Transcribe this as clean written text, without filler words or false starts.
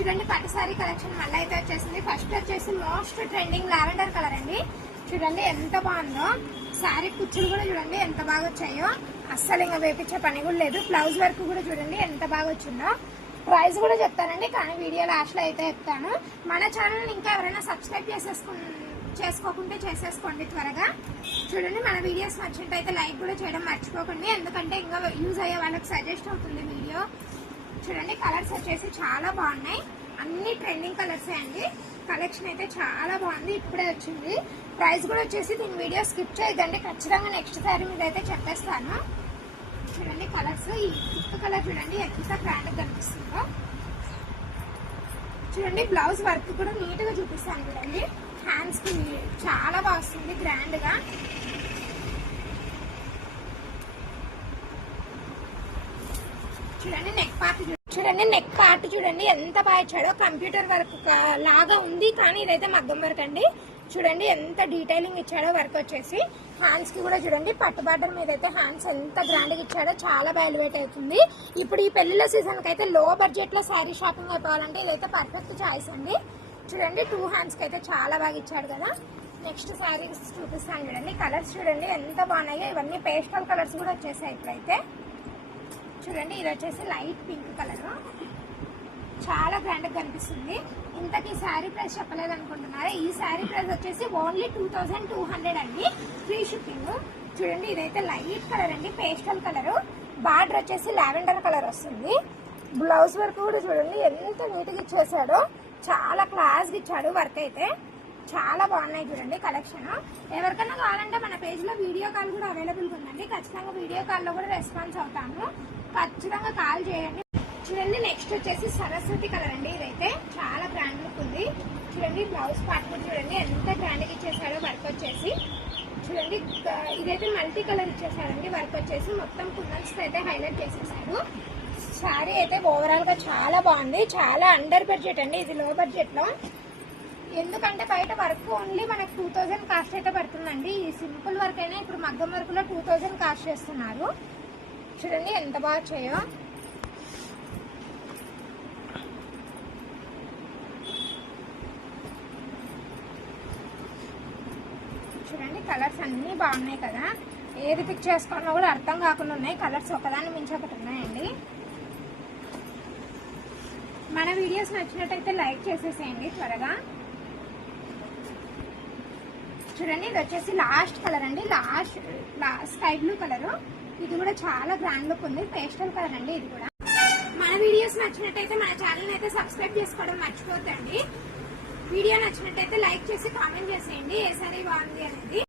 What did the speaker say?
చూడండి పట్టు sorry collection మళ్ళీ అయితే వచ్చేసింది. ఫస్ట్ వచ్చేసి మోస్ట్ ట్రెండింగ్ లావెండర్ కలర్ అండి. చూడండి ఎంత బాగుందో. సారీ కుచ్చులు కూడా చూడండి ఎంత బాగా వచ్చాయో. అస్సలు ఇంకా వేపించే పని కూడా లేదు. బ్లౌజ్ వర్క్ కూడా చూడండి ఎంత బాగా వచ్చిందో. ప్రైస్ కూడా చెప్తానండి, కానీ వీడియో లాస్ట్ లో అయితే చెప్తాను. మన ఛానల్ ఇంకా ఎవరైనా సబ్స్క్రైబ్ చేసుకోకుంటే చేసేసుకోండి త్వరగా. చూడండి మన వీడియోస్ నచ్చినట్టయితే లైక్ కూడా చేయడం మర్చిపోకండి, ఎందుకంటే ఇంకా యూజ్ అయ్యే వాళ్ళకి సజెస్ట్ అవుతుంది వీడియో. చూడండి కలర్స్ వచ్చేసి చాలా బాగున్నాయి, అన్ని ట్రెండింగ్ కలర్సే అండి. కలెక్షన్ అయితే చాలా బాగుంది, ఇప్పుడే వచ్చింది. ప్రైస్ కూడా వచ్చేసి దీని వీడియో స్కిప్ చేయదండి, ఖచ్చితంగా నెక్స్ట్ సారీ మీద అయితే చెప్పేస్తాను. చూడండి కలర్స్, ఈ పింక్ కలర్ చూడండి ఎంత గ్రాండ్ కనిపిస్తుందో. చూడండి బ్లౌజ్ వర్క్ కూడా నీట్ గా చూపిస్తాను చూడండి. హ్యాండ్స్ కి చాలా బాగా వస్తుంది గ్రాండ్ గా. చూడండి నెక్ పార్ట్ చూడండి ఎంత బాగా ఇచ్చాడో. కంప్యూటర్ వర్క్ లాగా ఉంది, కానీ ఇదైతే మగ్గం వర్క్ అండి. చూడండి ఎంత డీటెయిలింగ్ ఇచ్చాడో వర్క్ వచ్చేసి. హ్యాండ్స్ కి కూడా చూడండి పట్టు బార్డర్ మీద అయితే హ్యాండ్స్ ఎంత గ్రాండ్ గా ఇచ్చాడో, చాలా వాల్యుయేట్ అవుతుంది. ఇప్పుడు ఈ పెళ్లిళ్ళ సీజన్ కి అయితే లో బడ్జెట్ లో శారీ షాపింగ్ అయిపోవాలంటే ఇదైతే పర్ఫెక్ట్ చాయిస్ అండి. చూడండి 2 హ్యాండ్స్ కి అయితే చాలా బాగా ఇచ్చాడు కదా. నెక్స్ట్ శారీస్ చూపిస్తాను చూడండి. కలర్స్ చూడండి ఎంత బాగున్నాయో. ఇవన్నీ పేస్టల్ కలర్స్ కూడా వచ్చేసాయి ఇప్పుడైతే. చూడండి ఇది వచ్చేసి లైట్ పింక్ కలర్, చాలా గ్రాండ్ గా కనిపిస్తుంది. ఇంతకీ శారీ ప్రైస్ చెప్పలేదు అనుకుంటున్నారా? ఈ శారీ ప్రైస్ వచ్చేసి ఓన్లీ 2200 అండి, ఫ్రీ షిప్పింగ్. చూడండి ఇదైతే లైట్ కలర్ అండి, పేస్టల్ కలర్. బార్డర్ వచ్చేసి లావెండర్ కలర్ వస్తుంది. బ్లౌజ్ వర్క్ కూడా చూడండి ఎంత నీట్ గా ఇచ్చేసాడో, చాలా క్లాస్ గా ఇచ్చాడు వర్క్ అయితే. చాలా బాగున్నాయి చూడండి కలెక్షన్. ఎవరికైనా కావాలంటే మన పేజ్ లో వీడియో కాల్ కూడా అవైలబుల్ ఉందండి, ఖచ్చితంగా వీడియో కాల్ లో కూడా రెస్పాన్స్ అవుతాము, ఖచ్చితంగా కాల్ చేయండి. చూడండి నెక్స్ట్ వచ్చేసి సరస్వతి కలర్ అండి. ఇదైతే చాలా గ్రాండ్ లుక్ ఉంది. చూడండి బ్లౌజ్ పార్ట్ కూడా చూడండి ఎంత గ్రాండ్ గా ఇచ్చేసాడో వర్క్ వచ్చేసి. చూడండి ఇదైతే మల్టీ కలర్ ఇచ్చేసాడండి వర్క్ వచ్చేసి. మొత్తం కుందన్స్ అయితే హైలైట్ చేసేసాడు. శారీ అయితే ఓవరాల్ గా చాలా బాగుంది, చాలా అండర్ బడ్జెట్ అండి, ఇది లో బడ్జెట్ లో. ఎందుకంటే బయట వర్క్ ఓన్లీ మనకు 2000 కాస్ట్ అయితే పడుతుందండి. ఈ సింపుల్ వర్క్ అయినా ఇప్పుడు మగ్గం వర్క్ లో 2000 కాస్ట్ చేస్తున్నారు. చూడండి ఎంత బాగా వచ్చాయో. చూడండి కలర్స్ అన్ని బాగున్నాయి కదా, ఏది పిక్ చేసుకోవాలో కూడా అర్థం కాకుండా ఉన్నాయి. కలర్స్ ఒకదాన్ని మించి ఒకటి ఉన్నాయండి. మన వీడియోస్ నచ్చినట్టయితే లైక్ చేసేసేయండి త్వరగా. చూడండి ఇది వచ్చేసి లాస్ట్ కలర్ అండి, లాస్ట్ స్కై బ్లూ కలర్. ఇది కూడా చాలా గ్రాండ్ లుక్ ఉంది, పేస్టల్ కలర్ అండి ఇది కూడా. మన వీడియోస్ నచ్చినట్టయితే మన ఛానల్ అయితే సబ్స్క్రైబ్ చేసుకోవడం మర్చిపోతండి. వీడియో నచ్చినట్టయితే లైక్ చేసి కామెంట్ చేసేయండి ఏ సారీ బాగుంది అనేది.